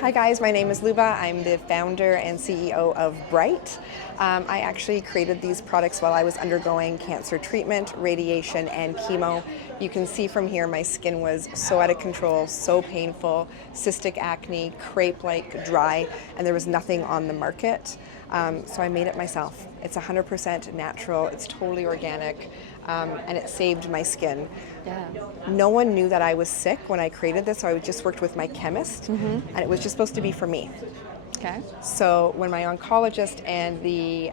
Hi guys, my name is Luba. I'm the founder and CEO of Bright. I actually created these products while I was undergoing cancer treatment, radiation, and chemo. You can see from here my skin was so out of control, so painful, cystic acne, crepe-like, dry, and there was nothing on the market. So I made it myself. It's 100% natural, it's totally organic, and it saved my skin. Yeah. No one knew that I was sick when I created this, so I just worked with my chemist, and it was just supposed to be for me. Okay. So when my oncologist and the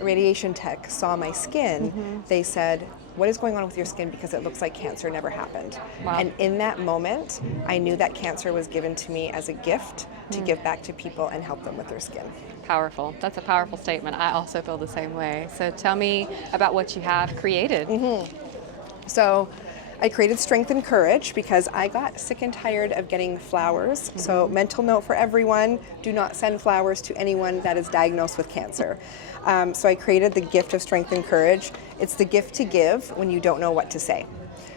radiation tech saw my skin, they said, "What is going on with your skin? Because it looks like cancer never happened." Wow. And in that moment, I knew that cancer was given to me as a gift to give back to people and help them with their skin. Powerful. That's a powerful statement. I also feel the same way. So tell me about what you have created. So I created Strength and Courage because I got sick and tired of getting flowers. So mental note for everyone, do not send flowers to anyone that is diagnosed with cancer. So I created the gift of Strength and Courage. It's the gift to give when you don't know what to say.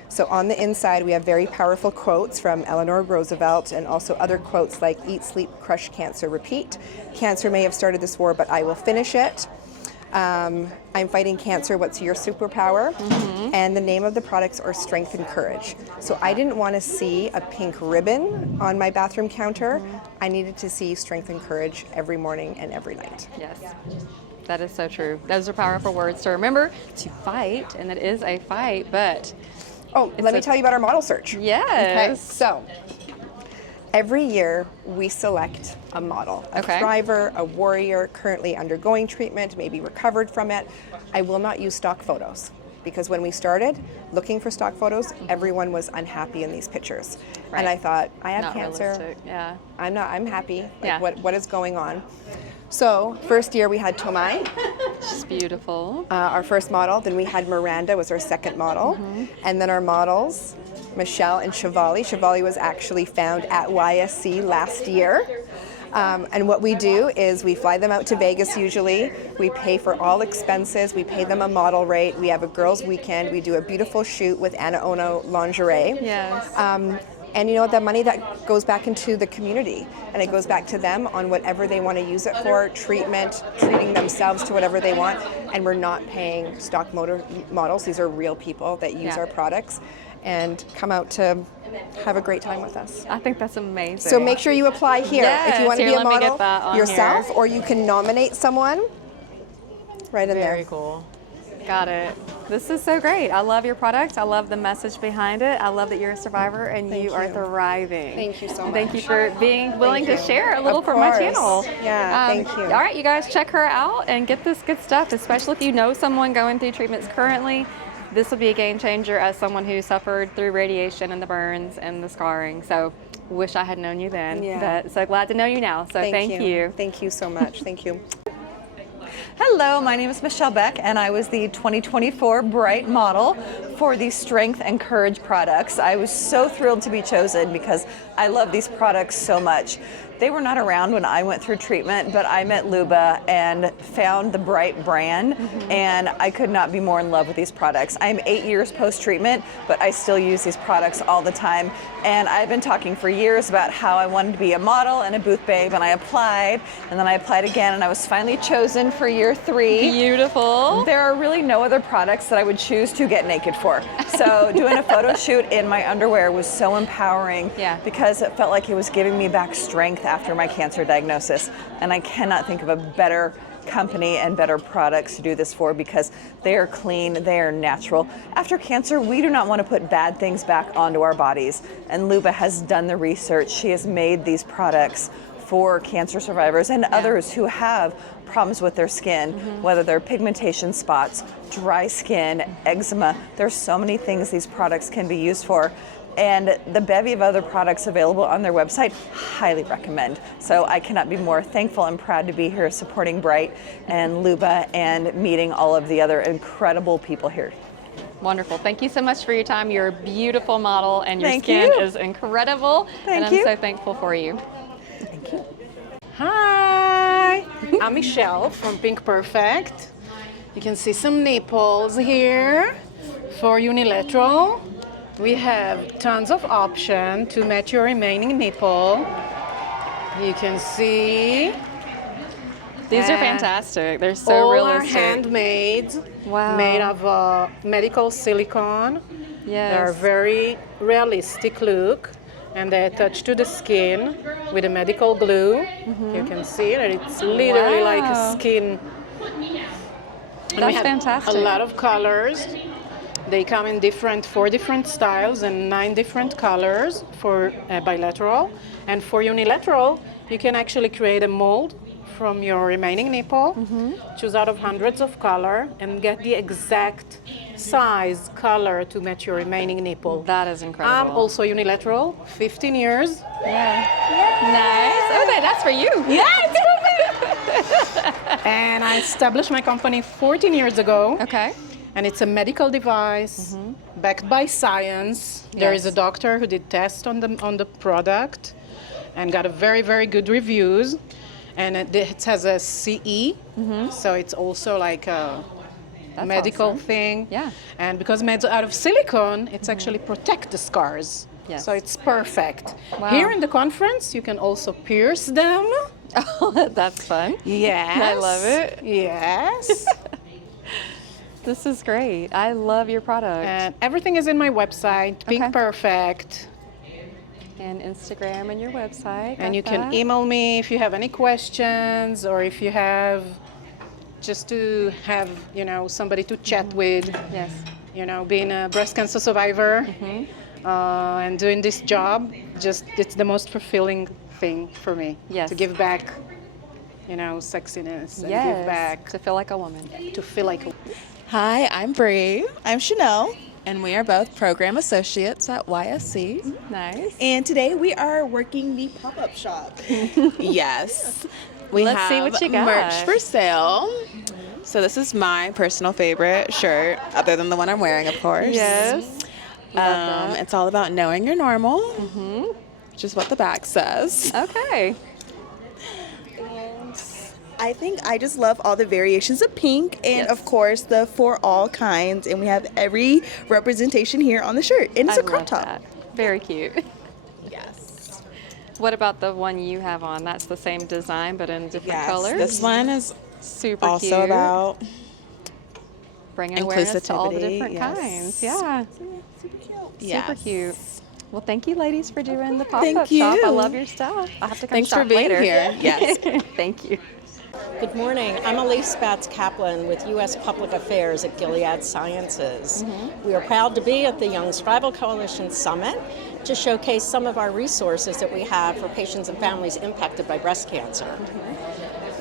So on the inside, we have very powerful quotes from Eleanor Roosevelt and also other quotes like Eat, Sleep, Crush, Cancer, Repeat. Cancer may have started this war, but I will finish it. I'm fighting cancer, what's your superpower? And the name of the products are Strength and Courage. So I didn't want to see a pink ribbon on my bathroom counter. I needed to see Strength and Courage every morning and every night. Yes. That is so true. Those are powerful words to remember, to fight, and it is a fight, but... Oh, let me tell you about our model search. Yes. Okay, so every year we select a model, a thriver, a warrior, currently undergoing treatment, maybe recovered from it. I will not use stock photos because when we started looking for stock photos, everyone was unhappy in these pictures. Right. And I thought, I have Not cancer. realistic. Yeah. I'm happy. Like, Yeah. what is going on? So first year we had Tomai, She's beautiful. our first model. Then we had Miranda was our second model. And then our models, Michelle and Shivali. Shivali was actually found at YSC last year. And what we do is we fly them out to Vegas usually. We pay for all expenses. We pay them a model rate. We have a girls' weekend. We do a beautiful shoot with Anna Ono lingerie. Yes. And you know what, that money that goes back into the community and it goes back to them on whatever they want to use it for, treatment, treating themselves to whatever they want. And we're not paying stock models. These are real people that use our products and come out to have a great time with us. I think that's amazing. So make sure you apply here if you want to Yes, be here, a let me get model that on yourself, here. or you can nominate someone right in Very there. cool. Got it. This is so great. I love your product. I love the message behind it. I love that you're a survivor and you are thriving. Thank you so much. Thank you for being willing to share a little Of from my course. channel. Yeah, thank you. All right, you guys, check her out and get this good stuff, especially if you know someone going through treatments currently. This will be a game changer as someone who suffered through radiation and the burns and the scarring. So wish I had known you then, but so glad to know you now. So thank you. Thank you so much. Thank you. Hello, my name is Michelle Beck and I was the 2024 Bright model for the Strength and Courage products. I was so thrilled to be chosen because I love these products so much. They were not around when I went through treatment, but I met Luba and found the Bright brand, and I could not be more in love with these products. I'm 8 years post-treatment, but I still use these products all the time, and I've been talking for years about how I wanted to be a model and a booth babe, and I applied, and then I applied again, and I was finally chosen for year 3. Beautiful. There are really no other products that I would choose to get naked for. So doing a photo shoot in my underwear was so empowering because it felt like it was giving me back strength after my cancer diagnosis. And I cannot think of a better company and better products to do this for because they are clean, they are natural. After cancer, we do not want to put bad things back onto our bodies. And Luba has done the research. She has made these products for cancer survivors and others who have problems with their skin, whether they're pigmentation spots, dry skin, eczema. There's so many things these products can be used for. And the bevy of other products available on their website, highly recommend. So I cannot be more thankful and proud to be here supporting Bright and Luba and meeting all of the other incredible people here. Wonderful. Thank you so much for your time. You're a beautiful model and your Thank skin you. is incredible. Thank and you. I'm so thankful for you. Thank you. Hi, I'm Michelle from Pink Perfect. You can see some nipples here for unilateral. We have tons of options to match your remaining nipple. You can see These are fantastic. They're so all realistic. are handmade, Wow. made of medical silicone. Yes. They're very realistic look, and they're attached to the skin with a medical glue. You can see that it's literally like Wow. a skin. And That's we have fantastic. a lot of colors. They come in 4 different styles and 9 different colors for bilateral. And for unilateral, you can actually create a mold from your remaining nipple, choose out of hundreds of color, and get the exact size, color to match your remaining nipple. That is incredible. I'm also unilateral, 15 years. Yeah. Nice. Oh, that's for you. And I established my company 14 years ago. Okay. And it's a medical device backed by science. There is a Yes. doctor who did tests on the product and got a very, very good reviews. And it has a CE, so it's also like a That's medical awesome. thing. Yeah. And because made out of silicone, it's actually protect the scars. Yes. So it's perfect. Wow. Here in the conference, you can also pierce them. Oh, that's fun. Yes. I love it. Yes. This is great. I love your product. And everything is in my website, Pink Perfect. And Instagram and your website. And got you can that. email me if you have any questions, or if you have just to have, somebody to chat with. Yes. Being a breast cancer survivor and doing this job, it's the most fulfilling thing for me. Yes. To give back, sexiness and Yes. give back, To feel like a woman. to feel like a Hi, I'm Bree. I'm Chanel, and we are both program associates at YSC. Nice. And today we are working the pop-up shop. Yes. We Let's have see what you got. merch for sale. So this is my personal favorite shirt, other than the one I'm wearing, of course. Yes. It's all about knowing you're normal, which is what the back says. Okay. I think I just love all the variations of pink and, Yes. of course, the for all kinds. And we have every representation here on the shirt. And it's I a crop love top. that. Very cute. Yes. What about the one you have on? That's the same design but in different colors. This one is Super also cute. about Bringing awareness to all the different yes. kinds. Yeah. yes. Super cute. Well, thank you, ladies, for doing the pop-up Thank shop. I you. love your stuff. I'll have to come Thanks shop for being later. here. Yes. Thank you. Good morning. I'm Elise Spatz-Kaplan with U.S. Public Affairs at Gilead Sciences. We are proud to be at the Young Survival Coalition Summit to showcase some of our resources that we have for patients and families impacted by breast cancer.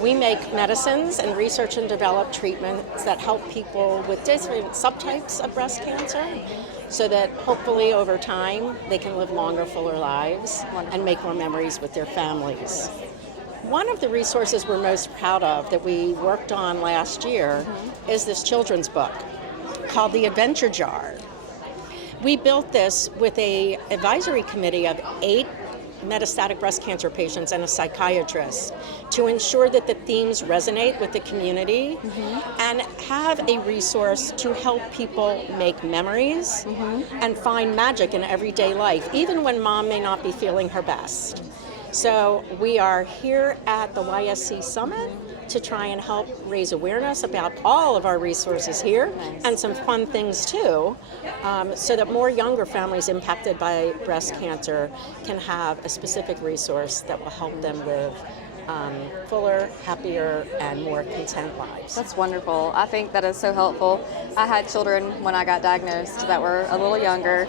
We make medicines and research and develop treatments that help people with different subtypes of breast cancer so that hopefully over time they can live longer, fuller lives and make more memories with their families. One of the resources we're most proud of that we worked on last year is this children's book called The Adventure Jar. We built this with an advisory committee of 8 metastatic breast cancer patients and a psychiatrist to ensure that the themes resonate with the community and have a resource to help people make memories and find magic in everyday life, even when mom may not be feeling her best. So we are here at the YSC Summit to try and help raise awareness about all of our resources here and some fun things too, so that more younger families impacted by breast cancer can have a specific resource that will help them live fuller, happier, and more content lives. That's wonderful. I think that is so helpful. I had children when I got diagnosed that were a little younger,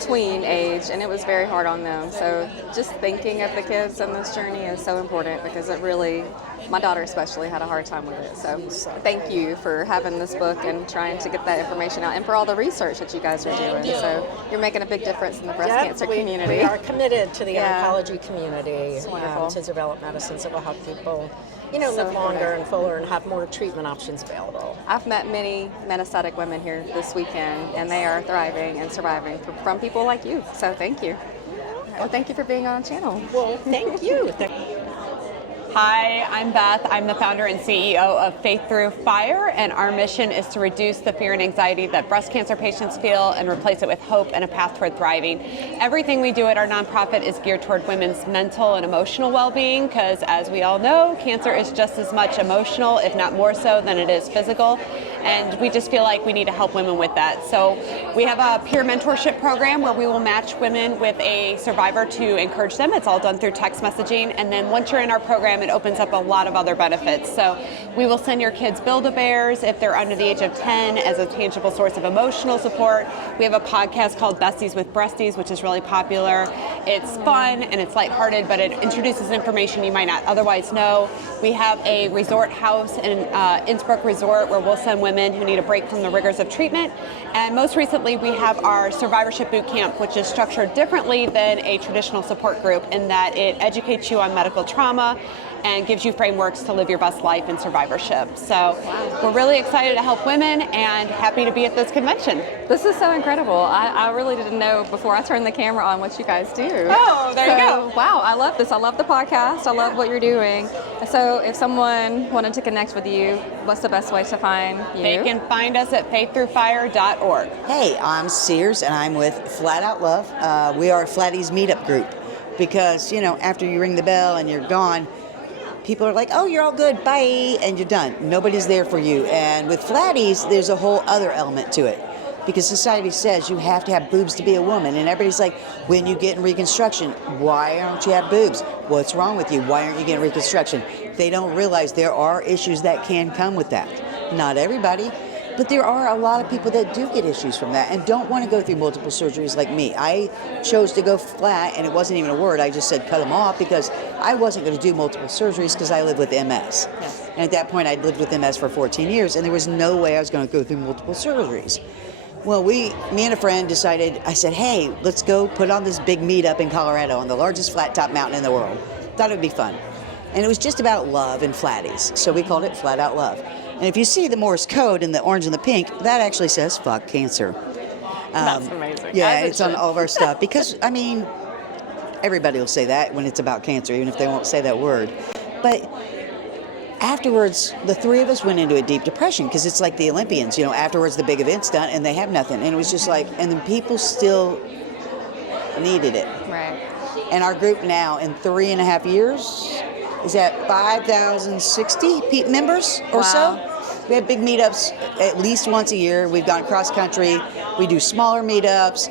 tween age, and it was very hard on them. So just thinking of the kids in this journey is so important because it really, my daughter especially, had a hard time with it. So thank you for having this book and trying to get that information out and for all the research that you guys are doing. So you're making a big difference in the breast cancer community. We are committed to the Yeah. oncology community wonderful. to develop medicines that will help people, So live longer important. and fuller and have more treatment options available. I've met many metastatic women here this weekend, and they are thriving and surviving from people like you. So thank you. Well, thank you for being on channel. Well, thank you. Hi, I'm Beth. I'm the founder and CEO of Faith Through Fire, and our mission is to reduce the fear and anxiety that breast cancer patients feel and replace it with hope and a path toward thriving. Everything we do at our nonprofit is geared toward women's mental and emotional well-being because, as we all know, cancer is just as much emotional, if not more so, than it is physical. And we just feel like we need to help women with that. So we have a peer mentorship program where we will match women with a survivor to encourage them. It's all done through text messaging. And then once you're in our program, it opens up a lot of other benefits. So we will send your kids Build-A-Bears if they're under the age of 10 as a tangible source of emotional support. We have a podcast called Besties with Breasties, which is really popular. It's fun and it's lighthearted, but it introduces information you might not otherwise know. We have a resort house in Innsbruck Resort where we'll send women who need a break from the rigors of treatment. And most recently, we have our survivorship boot camp, which is structured differently than a traditional support group in that it educates you on medical trauma and gives you frameworks to live your best life in survivorship. So we're really excited to help women and happy to be at this convention. This is so incredible. I really didn't know before I turned the camera on what you guys do. Oh, there you go. Wow, I love this. I love the podcast. I love what you're doing. So if someone wanted to connect with you, what's the best way to find you? They can find us at faiththroughfire.org. Hey, I'm Sears and I'm with Flat Out Love. We are a Flatties meetup group because, after you ring the bell and you're gone, people are like, oh, you're all good, bye, and you're done. Nobody's there for you. And with Flatties, there's a whole other element to it. Because society says you have to have boobs to be a woman. And everybody's like, when you get in reconstruction, why don't you have boobs? What's wrong with you? Why aren't you getting reconstruction? They don't realize there are issues that can come with that. Not everybody, but there are a lot of people that do get issues from that and don't want to go through multiple surgeries like me. I chose to go flat, and it wasn't even a word. I just said cut them off because I wasn't going to do multiple surgeries because I live with MS. Yes. And at that point, I'd lived with MS for 14 years, and there was no way I was going to go through multiple surgeries. Well, me and a friend decided, I said, hey, let's go put on this big meetup in Colorado on the largest flat top mountain in the world. Thought it would be fun. And it was just about love and flatties. So we called it Flat Out Love. And if you see the Morse code in the orange and the pink, that actually says fuck cancer. That's amazing. Yeah, it's on all of our stuff. Because, everybody will say that when it's about cancer, even if they won't say that word. But afterwards, the three of us went into a deep depression because it's like the Olympians, afterwards the big event's done and they have nothing. And it was just like, and then people still needed it. Right. And our group now, in 3.5 years, is at 5,060 members or so. We have big meetups at least once a year. We've gone cross country. We do smaller meetups.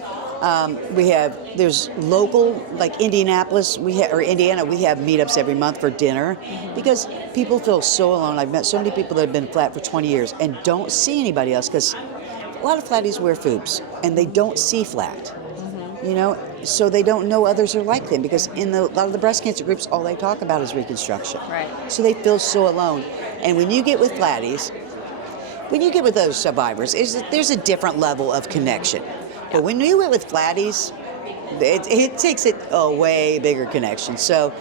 There's local, like Indianapolis, or Indiana, we have meetups every month for dinner because people feel so alone. I've met so many people that have been flat for 20 years and don't see anybody else because a lot of flatties wear FOOPs and they don't see flat, so they don't know others are like them because in a lot of the breast cancer groups, all they talk about is reconstruction. Right. So they feel so alone. And when you get with flatties, when you get with those survivors, there's a different level of connection. But when you get with flatties, it takes it a way bigger connection. So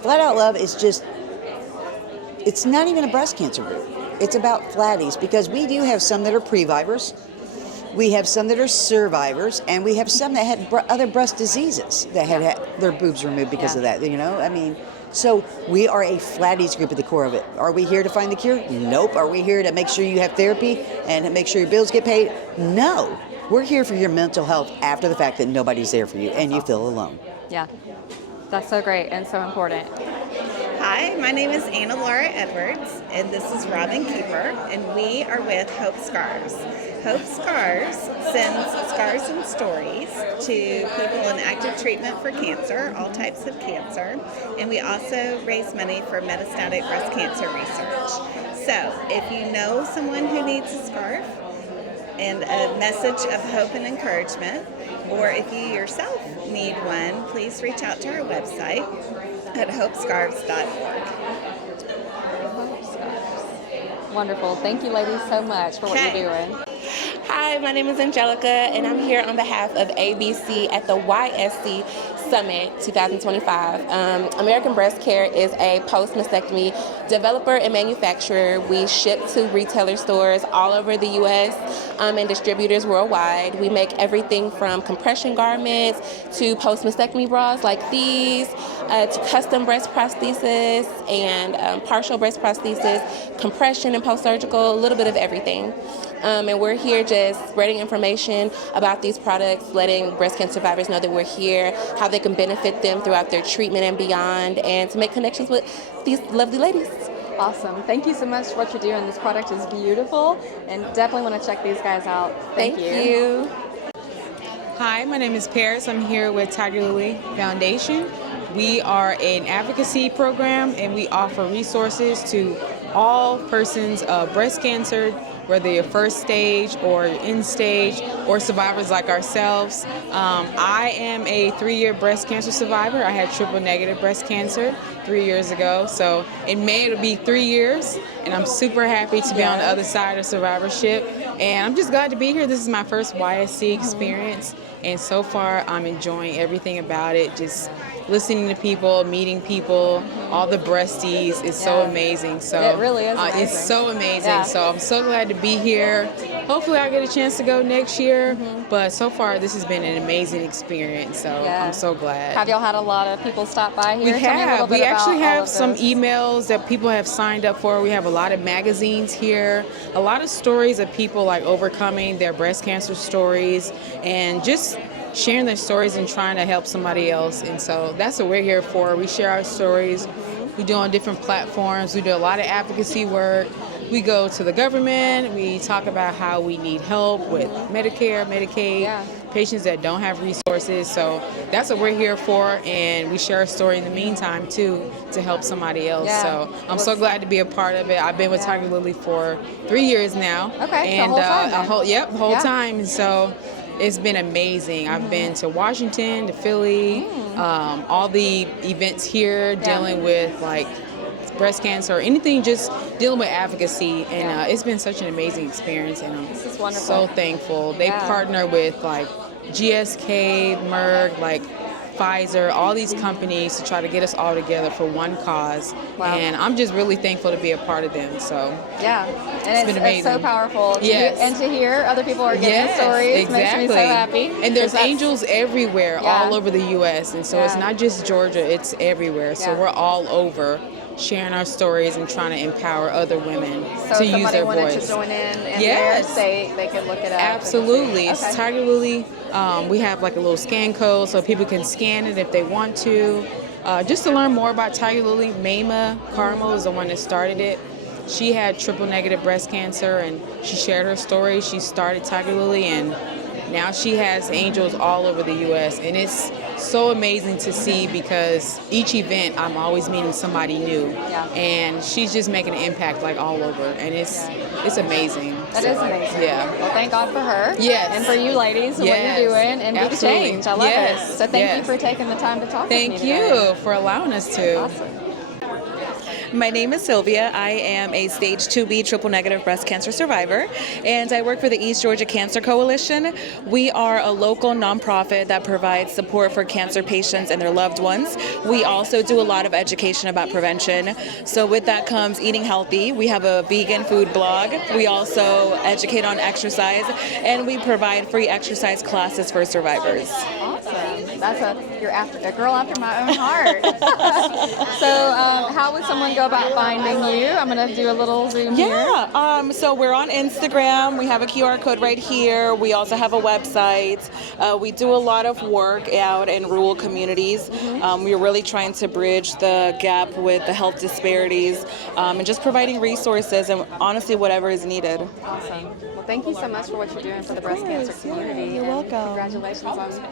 Flat Out Love is just, it's not even a breast cancer group. It's about flatties because we do have some that are previvors. We have some that are survivors, and we have some that had other breast diseases that had their boobs removed because of that, So we are a flatties group at the core of it. Are we here to find the cure? Nope. Are we here to make sure you have therapy and make sure your bills get paid? No. We're here for your mental health after the fact that nobody's there for you and you feel alone. Yeah. That's so great and so important. Hi, my name is Annalaura Edwards, and this is Robin Keeper, and we are with Hope Scarves. Hope Scarves sends scars and stories to people in active treatment for cancer, all types of cancer, and we also raise money for metastatic breast cancer research. So if you know someone who needs a scarf and a message of hope and encouragement, or if you yourself need one, please reach out to our website at hopescarves.org. Wonderful. Thank you, ladies, so much for what you're doing. Hi, Hi, my name is Angelica, and I'm here on behalf of ABC at the YSC Summit 2025. American Breast Care is a post-mastectomy developer and manufacturer. We ship to retailer stores all over the U.S. And distributors worldwide. We make everything from compression garments to post-mastectomy bras like these, to custom breast prosthesis and partial breast prosthesis, compression and post-surgical, a little bit of everything. And we're here just spreading information about these products, letting breast cancer survivors know that we're here, how they can benefit them throughout their treatment and beyond, and to make connections with these lovely ladies. Awesome. Thank you so much for what you're doing. This product is beautiful, and definitely want to check these guys out. Thank you. Hi, my name is Paris. I'm here with Tiger Lily Foundation. We are an advocacy program, and we offer resources to all persons of breast cancer, whether you're first stage or end stage or survivors like ourselves. I am a 3-year breast cancer survivor. I had triple negative breast cancer 3 years ago. So in May it'll be 3 years, and I'm super happy to be on the other side of survivorship. And I'm just glad to be here. This is my first YSC experience, and so far I'm enjoying everything about it. Just listening to people, meeting people, all the breasties is so amazing. So it really is amazing. It's so amazing. Yeah. So I'm so glad to be here. Hopefully I'll get a chance to go next year. But so far this has been an amazing experience. So I'm so glad. Have y'all had a lot of people stop by here? We Tell me a little have. bit We about actually all have of some this. emails that people have signed up for. We have a lot of magazines here, a lot of stories of people like overcoming their breast cancer stories and just sharing their stories and trying to help somebody else. And so that's what we're here for. We share our stories. We do on different platforms. We do a lot of advocacy work. We go to the government. We talk about how we need help with Medicare, Medicaid, patients that don't have resources. So that's what we're here for. And we share our story in the meantime, too, to help somebody else. So I'm so glad to be a part of it. I've been with Tiger Lily for 3 years now. Okay, and the whole time. the whole time. And so it's been amazing. I've been to Washington, to Philly, all the events here dealing with like breast cancer or anything, just dealing with advocacy. And it's been such an amazing experience, and This is wonderful. so thankful. They partner with like GSK, Merck, like Pfizer, all these companies to try to get us all together for one cause. Wow. And I'm just really thankful to be a part of them. So and been amazing. it's so powerful. Yes. And to hear other people are getting stories makes me so happy. And there's 'cause that's- angels everywhere, all over the U.S. And so it's not just Georgia, it's everywhere. So we're all over sharing our stories and trying to empower other women So to if use somebody their wanted voice. to join in their state, they could look it up. Absolutely. And see. It's Tiger Lily. We have like a little scan code so people can scan it if they want to. Just to learn more about Tiger Lily, Mayma Carmel is the one that started it. She had triple negative breast cancer, and she shared her story. She started Tiger Lily, and now she has angels all over the U.S. And it's so amazing to see because each event I'm always meeting somebody new, and she's just making an impact like all over, and it's amazing. That is amazing. Yeah. Well, thank God for her. Yes. And for you ladies and what you're doing and be the Absolutely. change. I love Yes. it. So thank you Yes. for taking the time to talk with me Thank today. you for allowing us to. Awesome. My name is Sylvia. I am a stage 2B triple negative breast cancer survivor, and I work for the East Georgia Cancer Coalition. We are a local nonprofit that provides support for cancer patients and their loved ones. We also do a lot of education about prevention. So with that comes eating healthy. We have a vegan food blog. We also educate on exercise, and we provide free exercise classes for survivors. Awesome. You're a girl after my own heart. So how would someone go about finding you? I'm going to do a little zoom here. Yeah, so we're on Instagram. We have a QR code right here. We also have a website. We do a lot of work out in rural communities. We're really trying to bridge the gap with the health disparities and just providing resources and honestly whatever is needed. Awesome. Well, thank you so much for what you're doing for the breast cancer community. You're welcome. Congratulations on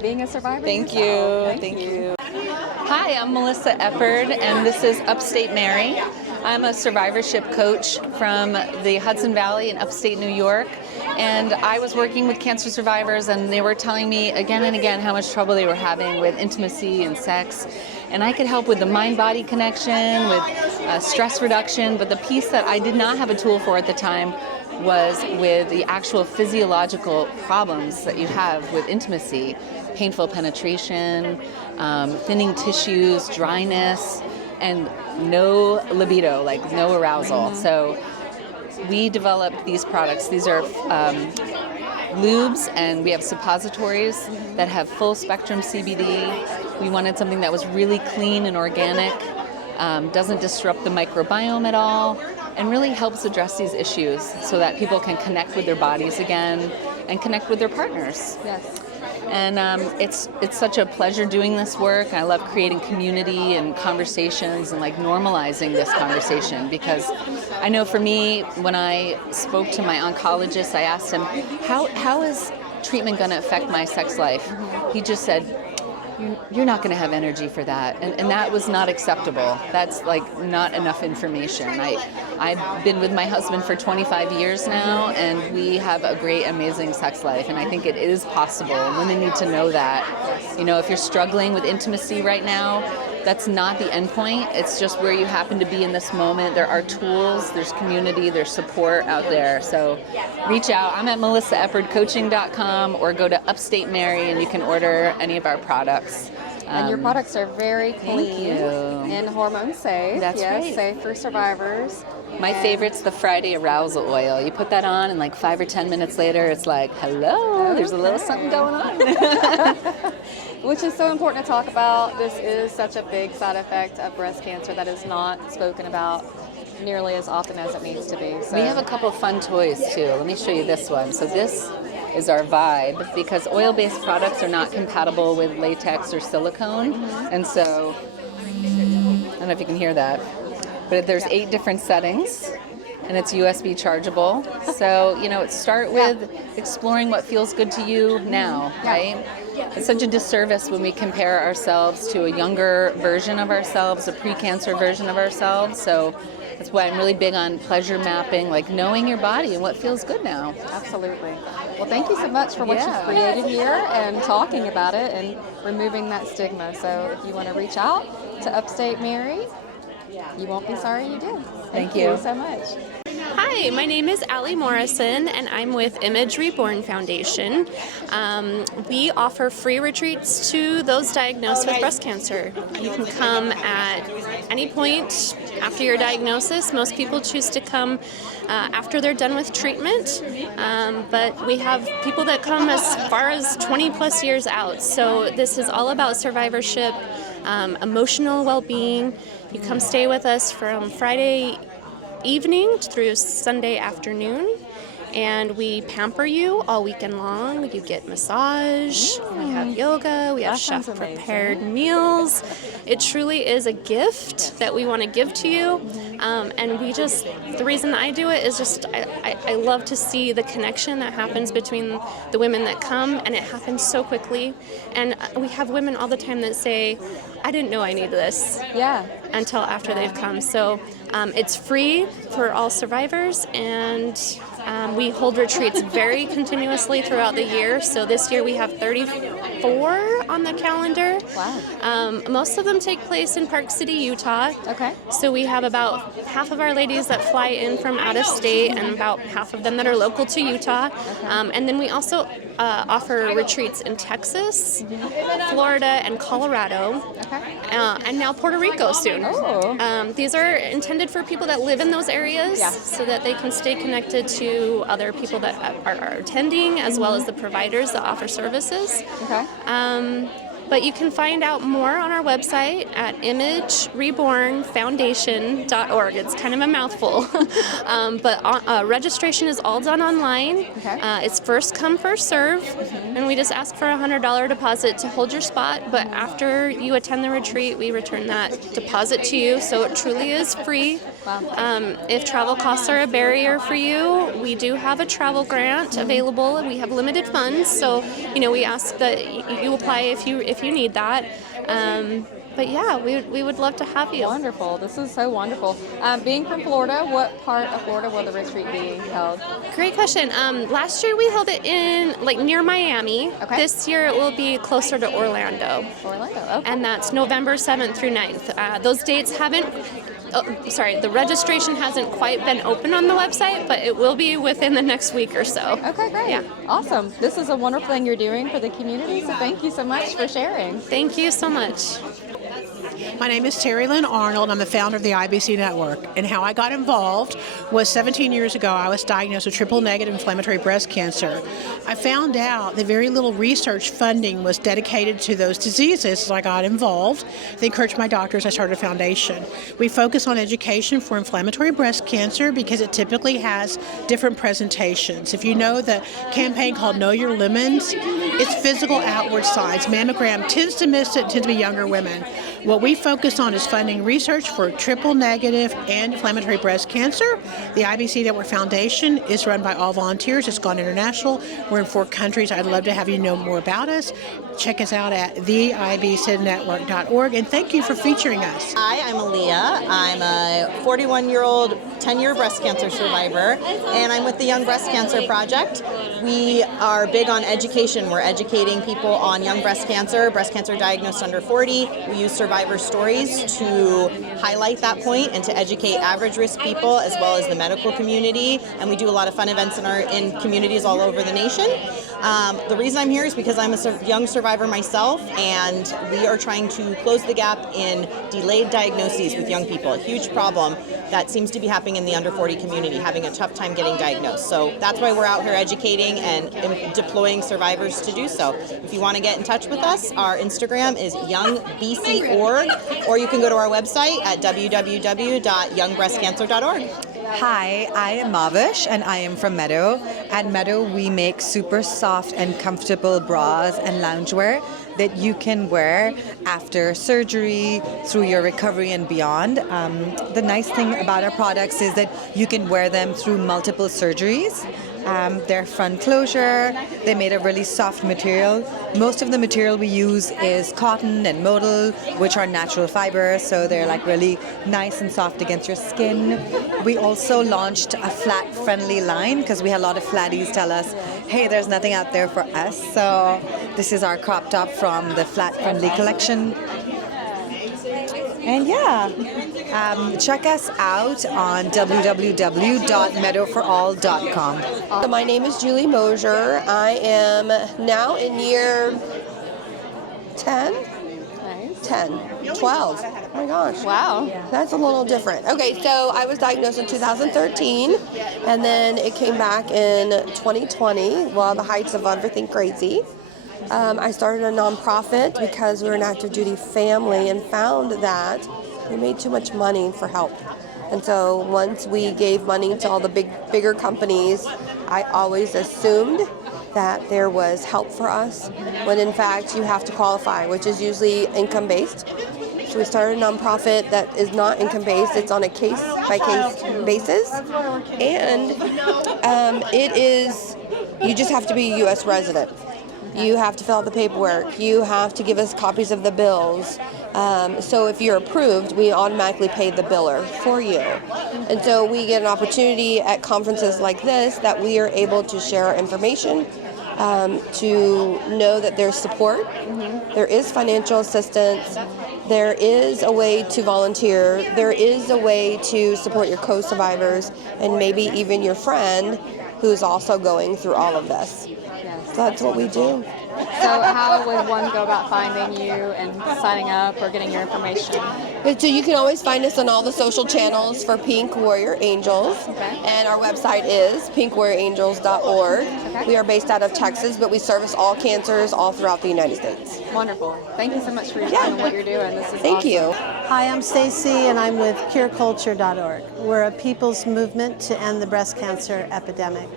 being a survivor. Thank you. yourself. Thank you. Hi, I'm Melissa Eppard, and this is Upstate Mary. I'm a survivorship coach from the Hudson Valley in upstate New York, and I was working with cancer survivors, and they were telling me again and again how much trouble they were having with intimacy and sex. And I could help with the mind-body connection, with stress reduction, but the piece that I did not have a tool for at the time was with the actual physiological problems that you have with intimacy, painful penetration, thinning tissues, dryness, and no libido, like no arousal. So we developed these products. These are lubes, and we have suppositories that have full spectrum CBD. We wanted something that was really clean and organic, doesn't disrupt the microbiome at all, and really helps address these issues so that people can connect with their bodies again and connect with their partners. Yes. And it's such a pleasure doing this work. I love creating community and conversations and like normalizing this conversation, because I know for me, when I spoke to my oncologist, I asked him, how is treatment going to affect my sex life? He just said, you're not going to have energy for that. And that was not acceptable. That's like not enough information. I've been with my husband for 25 years now, and we have a great, amazing sex life. And I think it is possible. And women need to know that. You know, if you're struggling with intimacy right now, that's not the end point. It's just where you happen to be in this moment. There are tools, there's community, there's support out there. So reach out. I'm at melissaepardcoaching.com, or go to Upstate Mary and you can order any of our products. And your products are very clean Thank you. and hormone safe. That's yes, right. safe for survivors. My favorite's the Friday arousal oil. You put that on and like 5 or 10 minutes later, it's like, hello, there's a little something going on. Which is so important to talk about. This is such a big side effect of breast cancer that is not spoken about nearly as often as it needs to be. So. We have a couple fun toys too. Let me show you this one. So this is our Vibe, because oil-based products are not compatible with latex or silicone. And so, I don't know if you can hear that, but there's 8 different settings, and it's USB chargeable. So, you know, start with exploring what feels good to you now, right? It's such a disservice when we compare ourselves to a younger version of ourselves, a pre-cancer version of ourselves. So that's why I'm really big on pleasure mapping, like knowing your body and what feels good now. Absolutely. Well, thank you so much for what you've created here and talking about it and removing that stigma. So if you want to reach out to Upstate Mary, you won't be sorry you did. Thank you so much. Hi, my name is Allie Morrison, and I'm with Image Reborn Foundation. We offer free retreats to those diagnosed with breast cancer. You can come at any point after your diagnosis. Most people choose to come after they're done with treatment, but we have people that come as far as 20 plus years out. So this is all about survivorship, emotional well-being. You come stay with us from Friday evening through Sunday afternoon, and we pamper you all weekend long. You get massage, we have yoga, we have chef-prepared meals. It truly is a gift that we want to give to you, and the reason I do it is just I love to see the connection that happens between the women that come, and it happens so quickly. And we have women all the time that say, I didn't know I needed this until after they've come. So it's free for all survivors, and we hold retreats very continuously throughout the year. So this year we have 34 on the calendar. Wow. Most of them take place in Park City, Utah. Okay. So we have about half of our ladies that fly in from out of state, and about half of them that are local to Utah. And then we also offer retreats in Texas, Florida, and Colorado, and now Puerto Rico soon. These are intended for people that live in those areas, so that they can stay connected to other people that are attending, as well as the providers that offer services. But you can find out more on our website at imagerebornfoundation.org. It's kind of a mouthful. But registration is all done online. It's first come, first serve. And we just ask for a $100 deposit to hold your spot. But after you attend the retreat, we return that deposit to you. So it truly is free. If travel costs are a barrier for you, we do have a travel grant available, and we have limited funds. So, we ask that you apply if you need that. But yeah, we would love to have you. Wonderful. This is so wonderful. Being from Florida, what part of Florida will the retreat be held? Great question. Last year we held it in near Miami. This year it will be closer to Orlando. Okay. And that's November 7th through 9th. Those dates haven't the registration hasn't quite been open on the website, but it will be within the next week or so. Okay, great. Yeah. Awesome. This is a wonderful thing you're doing for the community, so thank you so much for sharing. Thank you so much. My name is Terry Lynn Arnold. I'm the founder of the IBC Network. And how I got involved was 17 years ago, I was diagnosed with triple-negative inflammatory breast cancer. I found out that very little research funding was dedicated to those diseases, so I got involved. They encouraged my doctors. I started a foundation. We focus on education for inflammatory breast cancer because it typically has different presentations. If you know the campaign called Know Your Lemons, it's physical outward signs. Mammogram tends to miss it, tends to be younger women. What we focus on is funding research for triple-negative and inflammatory breast cancer. The IBC Network Foundation is run by all volunteers. It's gone international. We're in 4 countries. I'd love to have you know more about us. Check us out at theibcnetwork.org, and thank you for featuring us. Hi, I'm Aaliyah. I'm a 41-year-old 10-year breast cancer survivor, and I'm with the Young Breast Cancer Project. We are big on education. We're educating people on young breast cancer diagnosed under 40. We use survivor stories to highlight that point and to educate average risk people as well as the medical community. And we do a lot of fun events in communities all over the nation. The reason I'm here is because I'm a young survivor myself, and we are trying to close the gap in delayed diagnoses with young people. A huge problem that seems to be happening in the under 40 community, having a tough time getting diagnosed. So that's why we're out here educating and deploying survivors to do so. If you want to get in touch with us, our Instagram is YoungBC.org, or you can go to our website at www.youngbreastcancer.org. Hi, I am Mavish and I am from Meadow. At Meadow, we make super soft and comfortable bras and loungewear that you can wear after surgery, through your recovery and beyond. The nice thing about our products is that you can wear them through multiple surgeries. They're front closure, they made of really soft material. Most of the material we use is cotton and modal, which are natural fibers, so they're like really nice and soft against your skin. We also launched a flat-friendly line because we had a lot of flatties tell us, hey, there's nothing out there for us. So this is our crop top from the flat-friendly collection. And yeah, check us out on www.meadowforall.com. So my name is Julie Mosier. I am now in year 10? 12. Oh my gosh. Wow. That's a little different. Okay, so I was diagnosed in 2013, and then it came back in 2020, while the heights of everything crazy. I started a nonprofit because we were an active duty family and found that we made too much money for help. And so once we gave money to all the bigger companies, I always assumed that there was help for us, when in fact you have to qualify, which is usually income-based. So we started a nonprofit that is not income-based, it's on a case-by-case basis. And you just have to be a U.S. resident. You have to fill out the paperwork. You have to give us copies of the bills. So if you're approved, we automatically pay the biller for you. And so we get an opportunity at conferences like this that we are able to share our information, to know that there's support. There is financial assistance. There is a way to volunteer. There is a way to support your co-survivors and maybe even your friend who's also going through all of this. So that's what we do. So how would one go about finding you and signing up or getting your information? So you can always find us on all the social channels for Pink Warrior Angels. Okay. And our website is pinkwarriorangels.org. Okay. We are based out of Texas, but we service all cancers all throughout the United States. Wonderful. Thank you so much for your time and what you're doing. This is Thank awesome. you. Hi, I'm Stacy, and I'm with cureculture.org. We're a people's movement to end the breast cancer epidemic.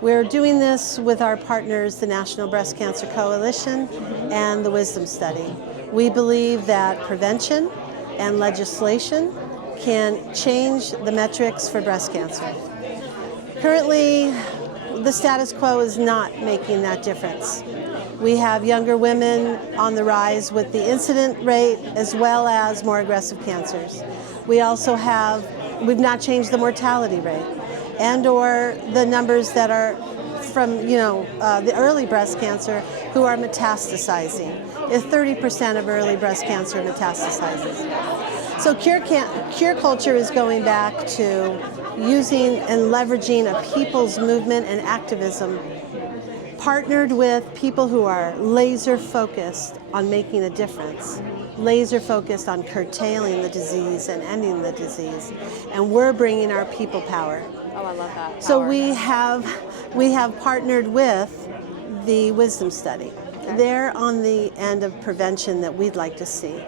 We're doing this with our partners, the National Breast Cancer Coalition and the Wisdom Study. We believe that prevention and legislation can change the metrics for breast cancer. Currently, the status quo is not making that difference. We have younger women on the rise with the incident rate as well as more aggressive cancers. We also we've not changed the mortality rate and or the numbers that are from the early breast cancer who are metastasizing. 30% of early breast cancer metastasizes. So cure culture is going back to using and leveraging a people's movement and activism, partnered with people who are laser focused on making a difference, laser focused on curtailing the disease and ending the disease. And we're bringing our people power. Oh, I love that. So we have partnered with the Wisdom Study. They're on the end of prevention that we'd like to see.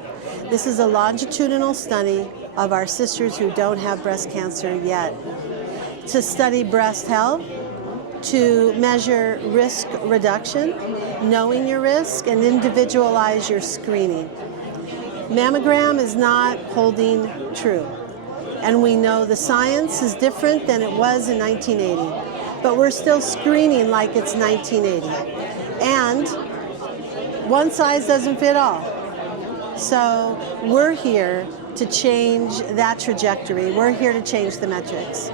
This is a longitudinal study of our sisters who don't have breast cancer yet, to study breast health, to measure risk reduction, knowing your risk, and individualize your screening. Mammogram is not holding true, and we know the science is different than it was in 1980, but we're still screening like it's 1980. And one size doesn't fit all. So we're here to change that trajectory. We're here to change the metrics.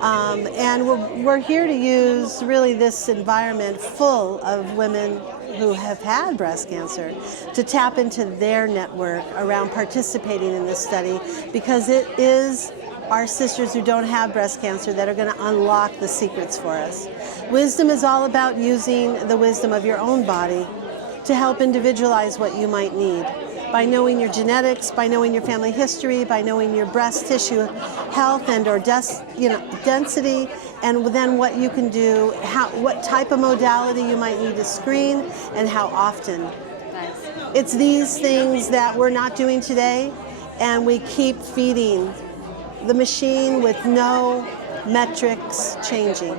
And we're here to use really this environment full of women who have had breast cancer to tap into their network around participating in this study, because it is our sisters who don't have breast cancer that are going to unlock the secrets for us. Wisdom is all about using the wisdom of your own body to help individualize what you might need. By knowing your genetics, by knowing your family history, by knowing your breast tissue health and or density, and then what you can do, what type of modality you might need to screen, and how often. Nice. It's these things that we're not doing today, and we keep feeding the machine with no metrics changing.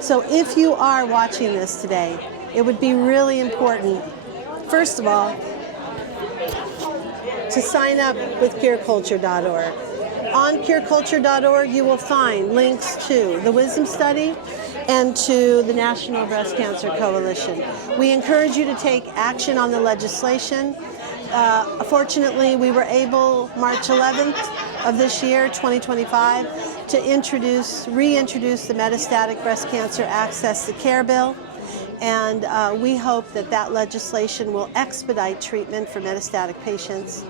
So if you are watching this today, it would be really important, first of all, to sign up with cureculture.org. On cureculture.org, you will find links to the Wisdom Study and to the National Breast Cancer Coalition. We encourage you to take action on the legislation. Fortunately, we were able, March 11th of this year, 2025, to reintroduce the Metastatic Breast Cancer Access to Care Bill. And we hope that that legislation will expedite treatment for metastatic patients.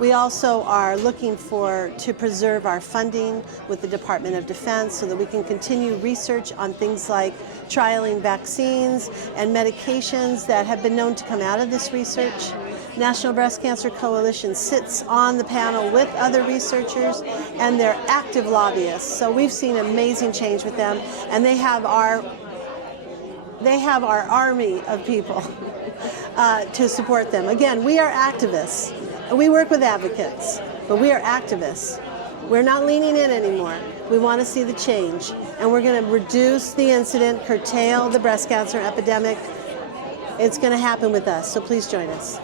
We also are looking to preserve our funding with the Department of Defense so that we can continue research on things like trialing vaccines and medications that have been known to come out of this research. National Breast Cancer Coalition sits on the panel with other researchers, and they're active lobbyists. So we've seen amazing change with them, and they have our army of people to support them. Again, we are activists. We work with advocates, but we are activists. We're not leaning in anymore. We want to see the change, and we're going to reduce the incident, curtail the breast cancer epidemic. It's going to happen with us, so please join us.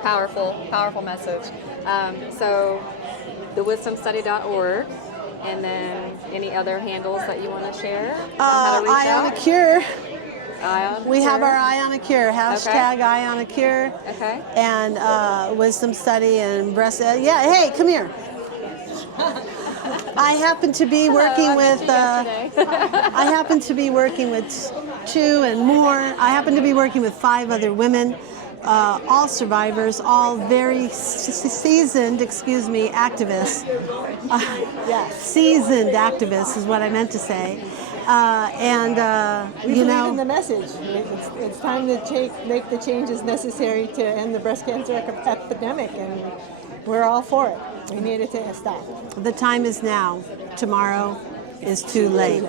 Powerful, powerful message. So the wisdomstudy.org, and then any other handles that you want to share? Eye on a Cure. We have our Cure. Eye on a Cure, hashtag Eye on a Cure. Okay. And Wisdom Study and breast. Yeah, hey, come here. I happen to be working with. I happen to be working with 2 and more. I happen to be working with 5 other women, all survivors, all very seasoned, activists. Seasoned activists is what I meant to say. We believe in the message. It's time to make the changes necessary to end the breast cancer epidemic, and we're all for it. We need it to stop. The time is now. Tomorrow is too late.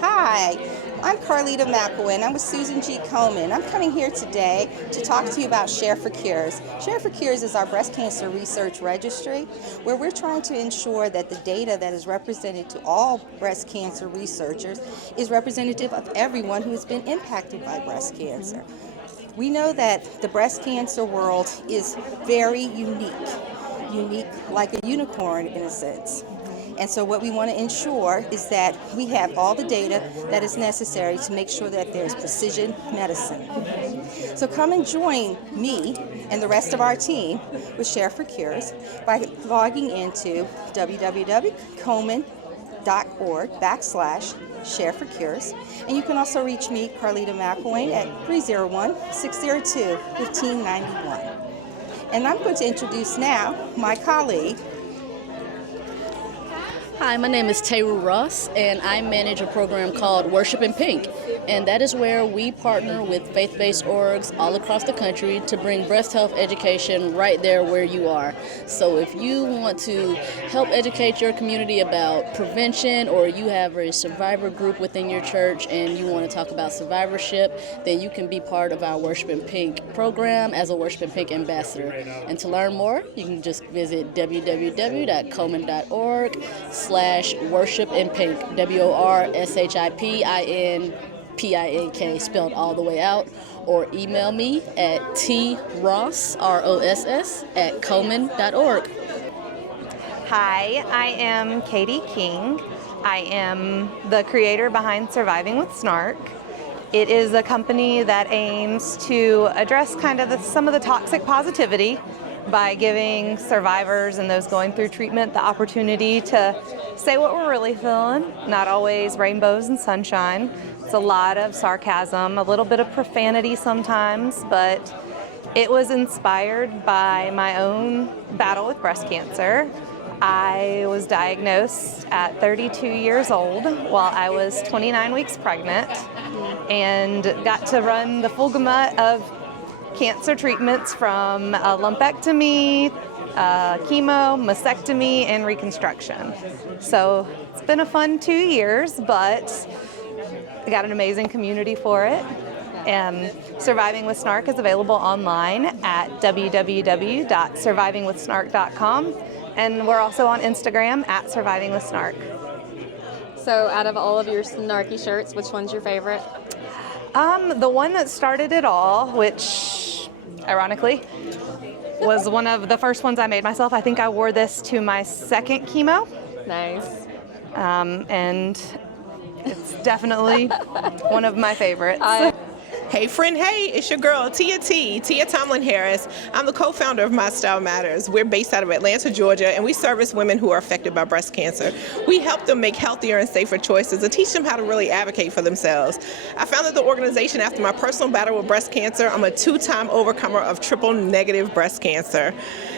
Hi, I'm Carlita McElwain. I'm with Susan G. Komen. I'm coming here today to talk to you about Share for Cures. Share for Cures is our breast cancer research registry, where we're trying to ensure that the data that is represented to all breast cancer researchers is representative of everyone who has been impacted by breast cancer. We know that the breast cancer world is very unique like a unicorn in a sense. And so what we want to ensure is that we have all the data that is necessary to make sure that there's precision medicine. So come and join me and the rest of our team with Share for Cures by logging into www.komen.org/Share for Cures. And you can also reach me, Carlita McElwain, at 301-602-1591. And I'm going to introduce now my colleague. Hi, my name is Tayru Ross, and I manage a program called Worship in Pink. And that is where we partner with faith-based orgs all across the country to bring breast health education right there where you are. So if you want to help educate your community about prevention, or you have a survivor group within your church and you want to talk about survivorship, then you can be part of our Worship in Pink program as a Worship in Pink ambassador. And to learn more, you can just visit www.komen.org/worship in pink, WORSHIPINPINK, spelled all the way out, or email me at tross, ROSS, @komen.org. Hi, I am Katie King. I am the creator behind Surviving with Snark. It is a company that aims to address kind of some of the toxic positivity by giving survivors and those going through treatment the opportunity to say what we're really feeling, not always rainbows and sunshine. It's a lot of sarcasm, a little bit of profanity sometimes, but it was inspired by my own battle with breast cancer. I was diagnosed at 32 years old while I was 29 weeks pregnant and got to run the full gamut of cancer treatments, from a lumpectomy, chemo, mastectomy, and reconstruction. So it's been a fun 2 years, but I got an amazing community for it. And Surviving with Snark is available online at www.survivingwithsnark.com. And we're also on Instagram at Surviving with Snark. So out of all of your snarky shirts, which one's your favorite? The one that started it all, which ironically was one of the first ones I made myself. I think I wore this to my second chemo. Nice. And it's definitely one of my favorites. Hey friend, hey, it's your girl, Tia Tomlin Harris. I'm the co-founder of My Style Matters. We're based out of Atlanta, Georgia, and we service women who are affected by breast cancer. We help them make healthier and safer choices and teach them how to really advocate for themselves. I founded the organization after my personal battle with breast cancer. I'm a 2-time overcomer of triple-negative breast cancer.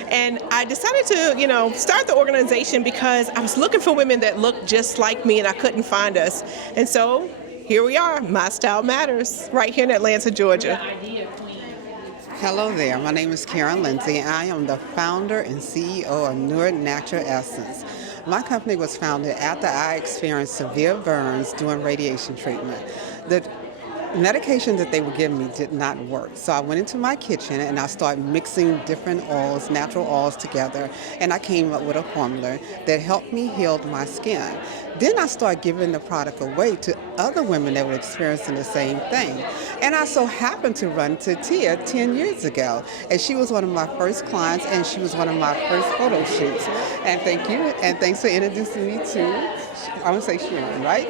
And I decided to, start the organization because I was looking for women that looked just like me and I couldn't find us. And so here we are, My Style Matters, right here in Atlanta, Georgia. Hello there, my name is Karen Lindsay. I am the founder and CEO of Newark Natural Essence. My company was founded after I experienced severe burns during radiation treatment. The medication that they were giving me did not work. So I went into my kitchen and I started mixing different oils, natural oils together, and I came up with a formula that helped me heal my skin. Then I started giving the product away to other women that were experiencing the same thing. And I so happened to run into Tia 10 years ago, and she was one of my first clients, and she was one of my first photo shoots. And thank you, and thanks for introducing me to, I'm gonna say Sharon, right?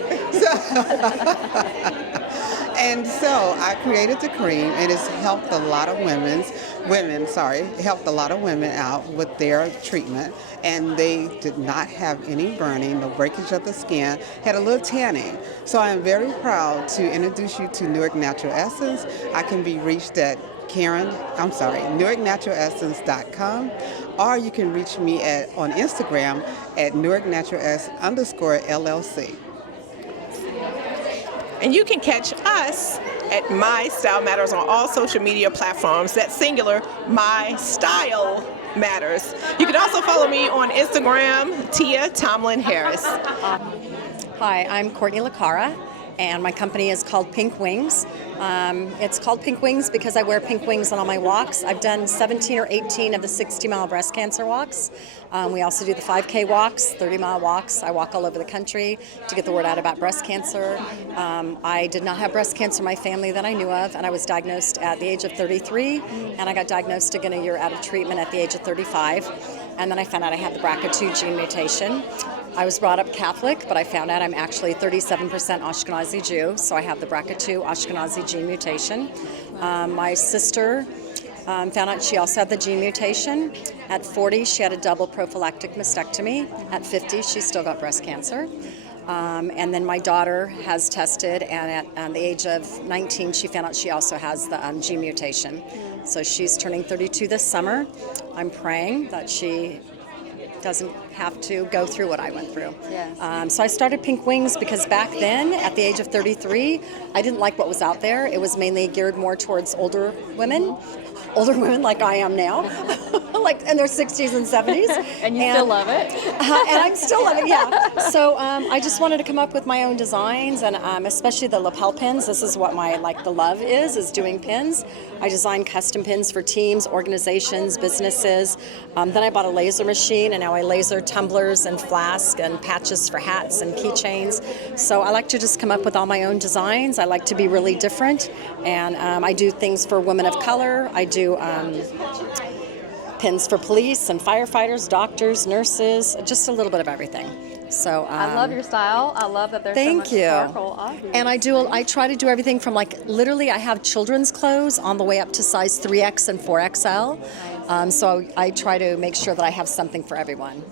And so I created the cream, and it's helped a lot of helped a lot of women out with their treatment, and they did not have any burning, no breakage of the skin, had a little tanning. So I am very proud to introduce you to Newark Natural Essence. I can be reached at newarknaturalessence.com, or you can reach me on Instagram at newarknaturaless_LLC. And you can catch us at My Style Matters on all social media platforms. That's singular, My Style Matters. You can also follow me on Instagram, Tia Tomlin Harris. Hi, I'm Courtney LaCara, and my company is called Pink Wings. It's called Pink Wings because I wear pink wings on all my walks. I've done 17 or 18 of the 60-mile breast cancer walks. We also do the 5K walks, 30-mile walks. I walk all over the country to get the word out about breast cancer. I did not have breast cancer in my family that I knew of, and I was diagnosed at the age of 33, and I got diagnosed again a year out of treatment at the age of 35. And then I found out I had the BRCA2 gene mutation. I was brought up Catholic, but I found out I'm actually 37% Ashkenazi Jew, so I have the BRCA2 Ashkenazi gene mutation. My sister found out she also had the gene mutation. At 40, she had a double prophylactic mastectomy. At 50, she still got breast cancer. And then my daughter has tested, and at the age of 19, she found out she also has the G mutation. So she's turning 32 this summer. I'm praying that she doesn't have to go through what I went through. Yes. So I started Pink Wings because back then, at the age of 33, I didn't like what was out there. It was mainly geared more towards older women like I am now, like in their 60s and 70s. And you still love it? And I'm still loving it, yeah. So I just wanted to come up with my own designs, and especially the lapel pins. This is what the love is doing pins. I design custom pins for teams, organizations, businesses. Then I bought a laser machine, and now I laser tumblers and flasks and patches for hats and keychains. So I like to just come up with all my own designs. I like to be really different, and I do things for women of color. I do pins for police and firefighters, doctors, nurses, just a little bit of everything. So I love your style. I love that there's thank so much you. sparkle. Obviously. And I try to do everything from literally I have children's clothes on the way up to size 3X and 4XL. Nice. So I try to make sure that I have something for everyone.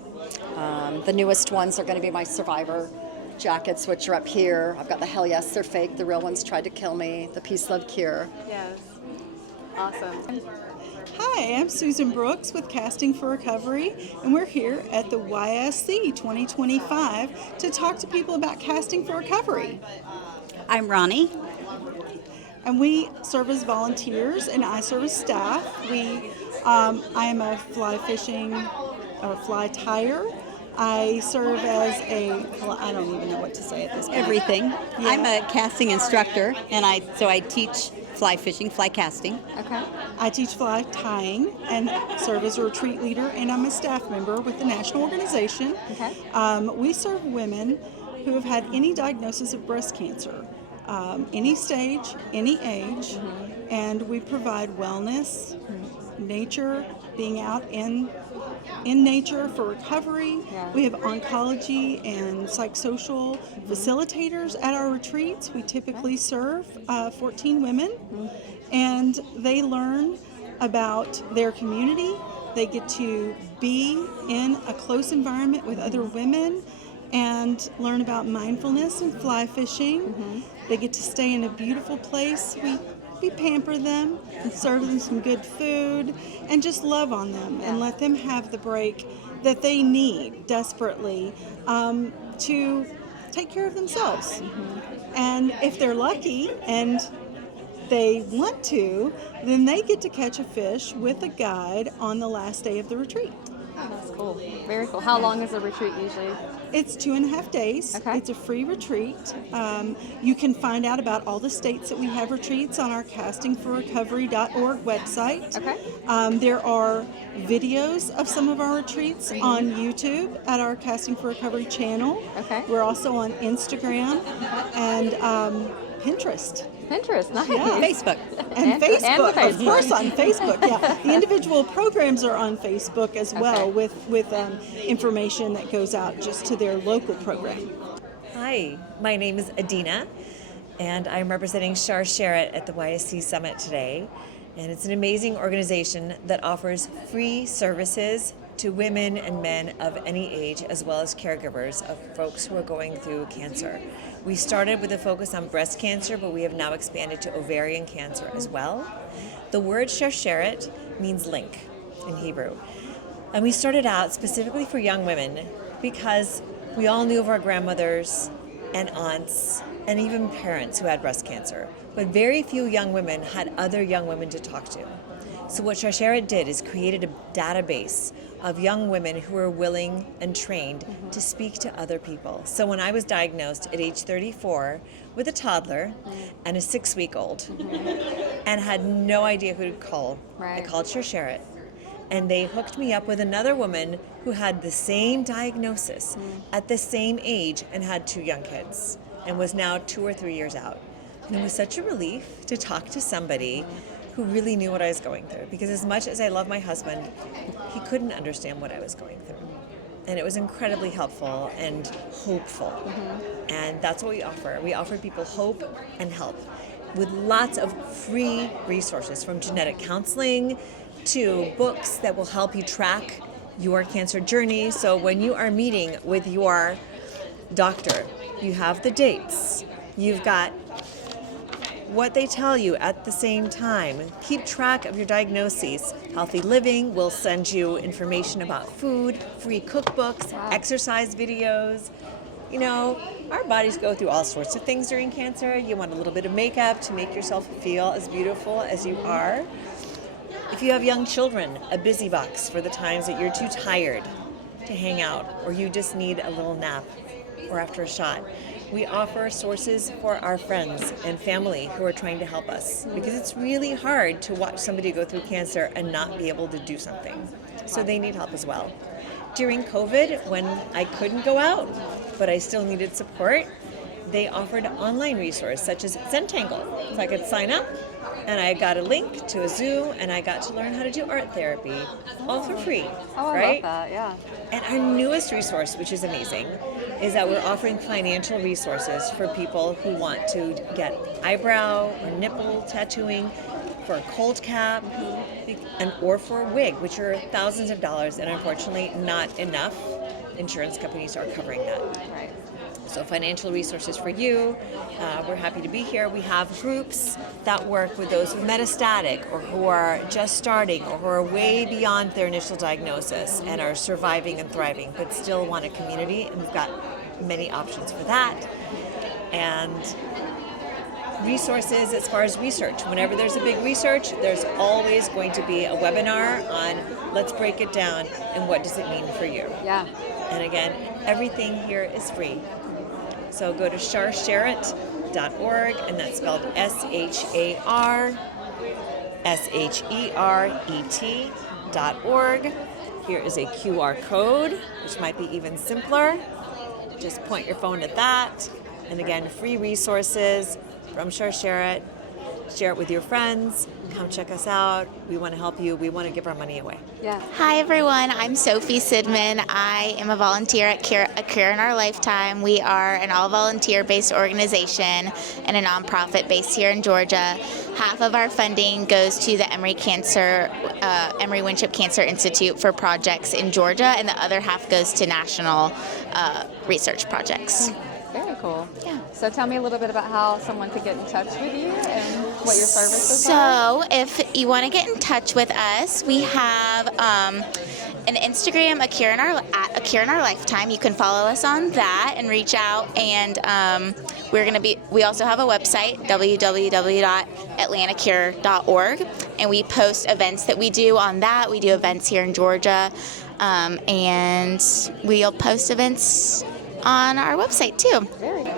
The newest ones are going to be my Survivor jackets, which are up here. I've got the Hell Yes, They're Fake. The real ones tried to kill me. The Peace, Love, Cure. Yes. Awesome. Hi, I'm Susan Brooks with Casting for Recovery, and we're here at the YSC 2025 to talk to people about casting for recovery. I'm Ronnie. And we serve as volunteers, and I serve as staff. I am a fly fishing or fly tyer. I serve as I don't even know what to say at this point. Everything. Yeah. I'm a casting instructor, and I teach fly fishing, fly casting. Okay. I teach fly tying and serve as a retreat leader, and I'm a staff member with the national organization. Okay. We serve women who have had any diagnosis of breast cancer, any stage, any age, and we provide wellness, nature, being out in nature for recovery. Yeah. We have oncology and psychosocial facilitators at our retreats. We typically serve 14 women, and they learn about their community. They get to be in a close environment with other women and learn about mindfulness and fly fishing. They get to stay in a beautiful place. We pamper them and serve them some good food and just love on them and let them have the break that they need desperately to take care of themselves. And if they're lucky and they want to, then they get to catch a fish with a guide on the last day of the retreat. Oh, that's cool. Very cool. How long is a retreat usually? It's 2.5 days. Okay. It's a free retreat. You can find out about all the states that we have retreats on our castingforrecovery.org website. Okay. There are videos of some of our retreats on YouTube at our Casting for Recovery channel. Okay. We're also on Instagram and Pinterest. Pinterest, nice. Yeah. Facebook. And Facebook, Facebook. of course, on Facebook. Yeah, the individual programs are on Facebook as well, with information that goes out just to their local program. Hi, my name is Adina, and I'm representing Shar Sherritt at the YSC Summit today. And it's an amazing organization that offers free services to women and men of any age, as well as caregivers of folks who are going through cancer. We started with a focus on breast cancer, but we have now expanded to ovarian cancer as well. The word Sharsheret means link in Hebrew. And we started out specifically for young women because we all knew of our grandmothers and aunts and even parents who had breast cancer. But very few young women had other young women to talk to. So what Sharsheret did is created a database of young women who were willing and trained to speak to other people. So when I was diagnosed at age 34 with a toddler and a 6-week-old and had no idea who to call, I called Sharsheret. And they hooked me up with another woman who had the same diagnosis at the same age and had 2 young kids and was now 2 or 3 years out. And it was such a relief to talk to somebody who really knew what I was going through, because as much as I love my husband, he couldn't understand what I was going through. And it was incredibly helpful and hopeful. And that's what we offer. We offer people hope and help with lots of free resources, from genetic counseling to books that will help you track your cancer journey. So when you are meeting with your doctor You have the dates. You've got what they tell you at the same time. Keep track of your diagnoses. Healthy Living will send you information about food, free cookbooks, exercise videos. You know, our bodies go through all sorts of things during cancer. You want a little bit of makeup to make yourself feel as beautiful as you are. If you have young children, a busy box for the times that you're too tired to hang out, or you just need a little nap or after a shot. We offer sources for our friends and family who are trying to help us, because it's really hard to watch somebody go through cancer and not be able to do something. So they need help as well. During COVID, when I couldn't go out, but I still needed support, they offered online resources such as Zentangle. So I could sign up, and I got a link to a Zoom, and I got to learn how to do art therapy, all for free. Oh, I right? love that, yeah. And our newest resource, which is amazing, is that we're offering financial resources for people who want to get eyebrow or nipple tattooing, for a cold cap, or for a wig, which are thousands of dollars, and unfortunately not enough insurance companies are covering that. Right. So financial resources for you. We're happy to be here. We have groups that work with those with metastatic, or who are just starting, or who are way beyond their initial diagnosis and are surviving and thriving, but still want a community. And we've got many options for that. And resources as far as research. Whenever there's a big research, there's always going to be a webinar on let's break it down and what does it mean for you. Yeah. And again, everything here is free. So go to sharsharet.org, and that's spelled SHARSHERET.org. Here is a QR code, which might be even simpler. Just point your phone at that. And again, free resources from Sharet. Share it with your friends. Come check us out. We want to help you. We want to give our money away. Yeah. Hi, everyone. I'm Sophie Sidman. I am a volunteer at A Cure in Our Lifetime. We are an all-volunteer-based organization and a nonprofit based here in Georgia. Half of our funding goes to the Emory Winship Cancer Institute for projects in Georgia, and the other half goes to national research projects. Very cool. Yeah. So tell me a little bit about how someone could get in touch with you and what your services are. So if you want to get in touch with us, we have an Instagram, A Cure in Our Lifetime. You can follow us on that and reach out. And we also have a website, www.atlantacure.org, and we post events that we do on that. We do events here in Georgia, and we'll post events on our website too. Very good.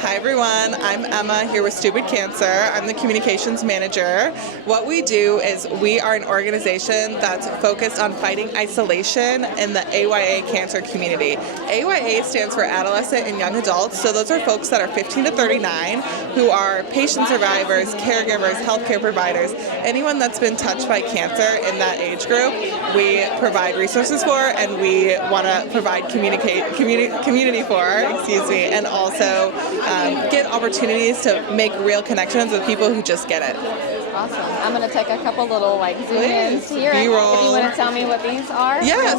Hi everyone, I'm Emma here with Stupid Cancer. I'm the communications manager. What we do is we are an organization that's focused on fighting isolation in the AYA cancer community. AYA stands for Adolescent and Young Adults, so those are folks that are 15 to 39 who are patient survivors, caregivers, healthcare providers, anyone that's been touched by cancer in that age group. We provide resources for, and we want to provide community for, and also get opportunities to make real connections with people who just get it. Awesome. I'm going to take a couple little zoom ins here. B-roll. If you want to tell me what these are. Yeah,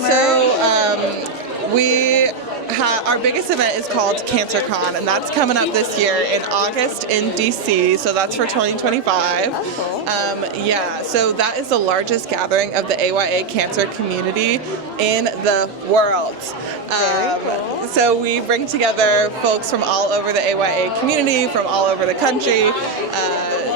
our biggest event is called CancerCon, and that's coming up this year in August in DC, so that's for 2025. That's cool. So that is the largest gathering of the AYA cancer community in the world. Very cool. So we bring together folks from all over the AYA community, from all over the country,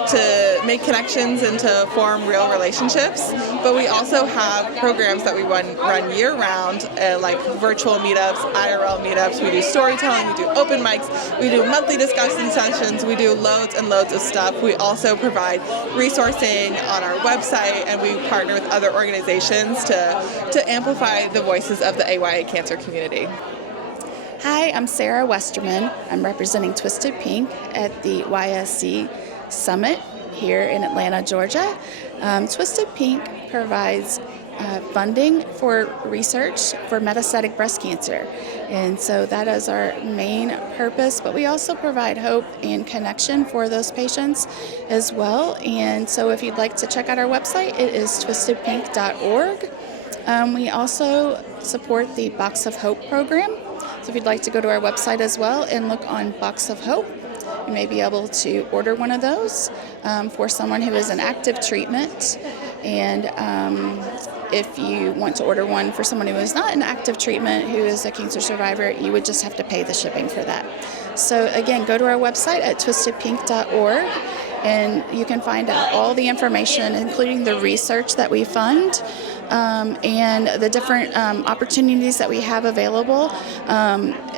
to make connections and to form real relationships. But we also have programs that we run year-round, like virtual meetups, IRL meetups. We do storytelling, we do open mics, we do monthly discussion sessions, we do loads and loads of stuff. We also provide resourcing on our website, and we partner with other organizations to amplify the voices of the AYA cancer community. Hi, I'm Sarah Westerman. I'm representing Twisted Pink at the YSC Summit here in Atlanta, Georgia. Twisted Pink provides funding for research for metastatic breast cancer. And so that is our main purpose, but we also provide hope and connection for those patients as well. And so if you'd like to check out our website, it is twistedpink.org. We also support the Box of Hope program. So if you'd like to go to our website as well and look on Box of Hope, you may be able to order one of those for someone who is in active treatment. And if you want to order one for someone who is not in active treatment, who is a cancer survivor, you would just have to pay the shipping for that. So again, go to our website at twistedpink.org, and you can find out all the information, including the research that we fund, and the different opportunities that we have available,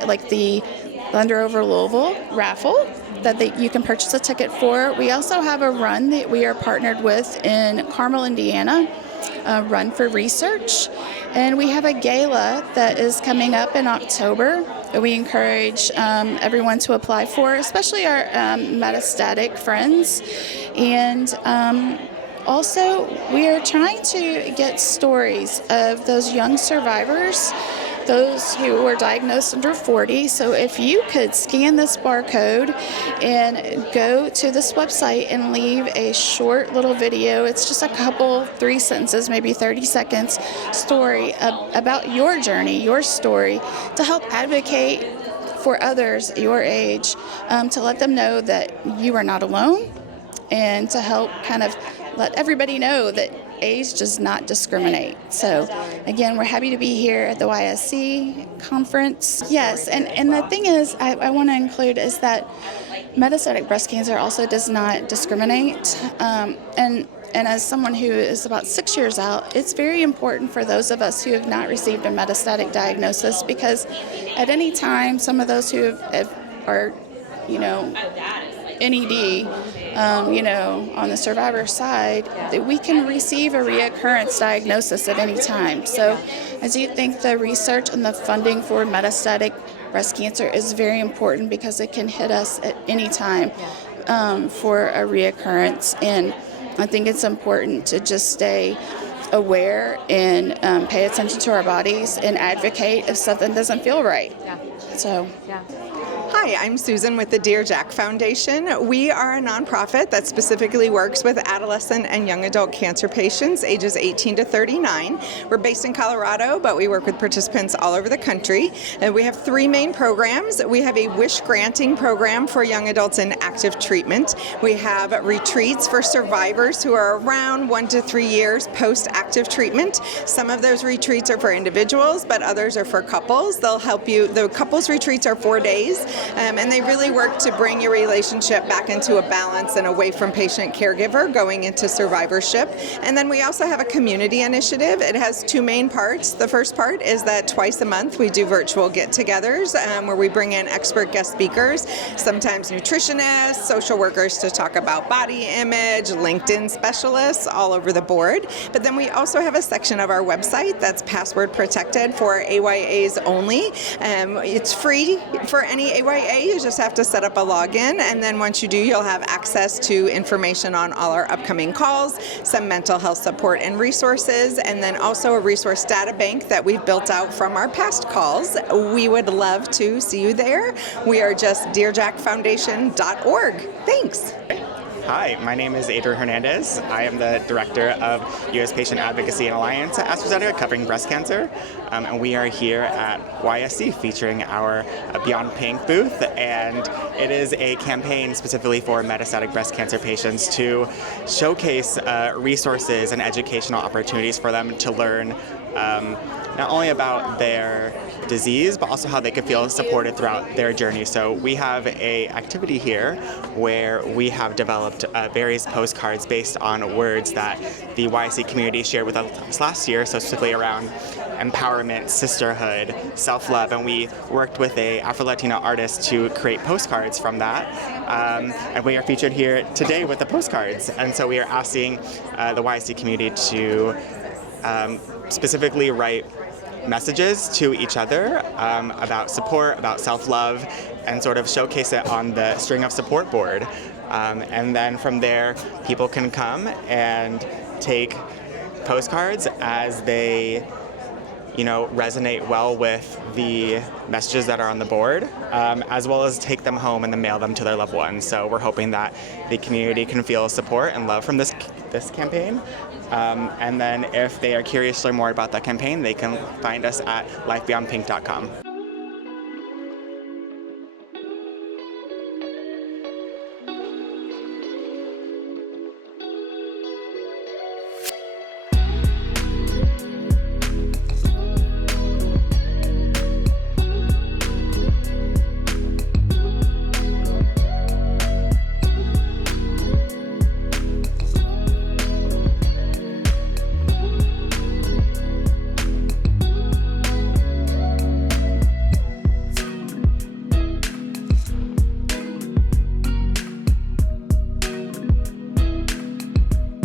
like the Thunder Over Louisville raffle that you can purchase a ticket for. We also have a run that we are partnered with in Carmel, Indiana, a Run for Research. And we have a gala that is coming up in October that we encourage everyone to apply for, especially our metastatic friends. And also, we are trying to get stories of those young survivors, those who were diagnosed under 40. So if you could scan this barcode and go to this website and leave a short little video, it's just a couple, 3 sentences, maybe 30 seconds, story about your journey, your story, to help advocate for others your age, to let them know that you are not alone, and to help kind of let everybody know that age does not discriminate. So again, we're happy to be here at the YSC conference. Yes, and the thing is, I want to include is that metastatic breast cancer also does not discriminate. And as someone who is about 6 years out, it's very important for those of us who have not received a metastatic diagnosis, because at any time, some of those who are, NED, on the survivor side, that we can receive a reoccurrence diagnosis at any time. So as you think, the research and the funding for metastatic breast cancer is very important, because it can hit us at any time for a reoccurrence. And I think it's important to just stay aware and pay attention to our bodies and advocate if something doesn't feel right. So. Hi, I'm Susan with the Dear Jack Foundation. We are a nonprofit that specifically works with adolescent and young adult cancer patients ages 18 to 39. We're based in Colorado, but we work with participants all over the country. And we have 3 main programs. We have a wish granting program for young adults in active treatment. We have retreats for survivors who are around 1 to 3 years post-active treatment. Some of those retreats are for individuals, but others are for couples. They'll help you. The couples retreats are 4 days. And they really work to bring your relationship back into a balance and away from patient-caregiver, going into survivorship. And then we also have a community initiative. It has 2 main parts. The first part is that twice a month we do virtual get-togethers where we bring in expert guest speakers, sometimes nutritionists, social workers to talk about body image, LinkedIn specialists, all over the board. But then we also have a section of our website that's password protected for AYAs only. It's free for any AYA. You just have to set up a login, and then once you do, you'll have access to information on all our upcoming calls, some mental health support and resources, and then also a resource data bank that we've built out from our past calls. We would love to see you there. We are just dearjackfoundation.org. Thanks. Hi, my name is Adrian Hernandez. I am the Director of U.S. Patient Advocacy and Alliance at AstraZeneca covering breast cancer. And we are here at YSC featuring our Beyond Pink booth. And it is a campaign specifically for metastatic breast cancer patients to showcase resources and educational opportunities for them to learn not only about their disease, but also how they can feel supported throughout their journey. So we have a activity here where we have developed various postcards based on words that the YSC community shared with us last year, so specifically around empowerment, sisterhood, self-love, and we worked with a Afro-Latina artist to create postcards from that. And we are featured here today with the postcards. And so we are asking the YSC community to specifically write messages to each other about support, about self-love, and sort of showcase it on the String of Support board. And then from there, people can come and take postcards as they resonate well with the messages that are on the board, as well as take them home and then mail them to their loved ones. So we're hoping that the community can feel support and love from this campaign. And then if they are curious to learn more about that campaign, they can find us at lifebeyondpink.com.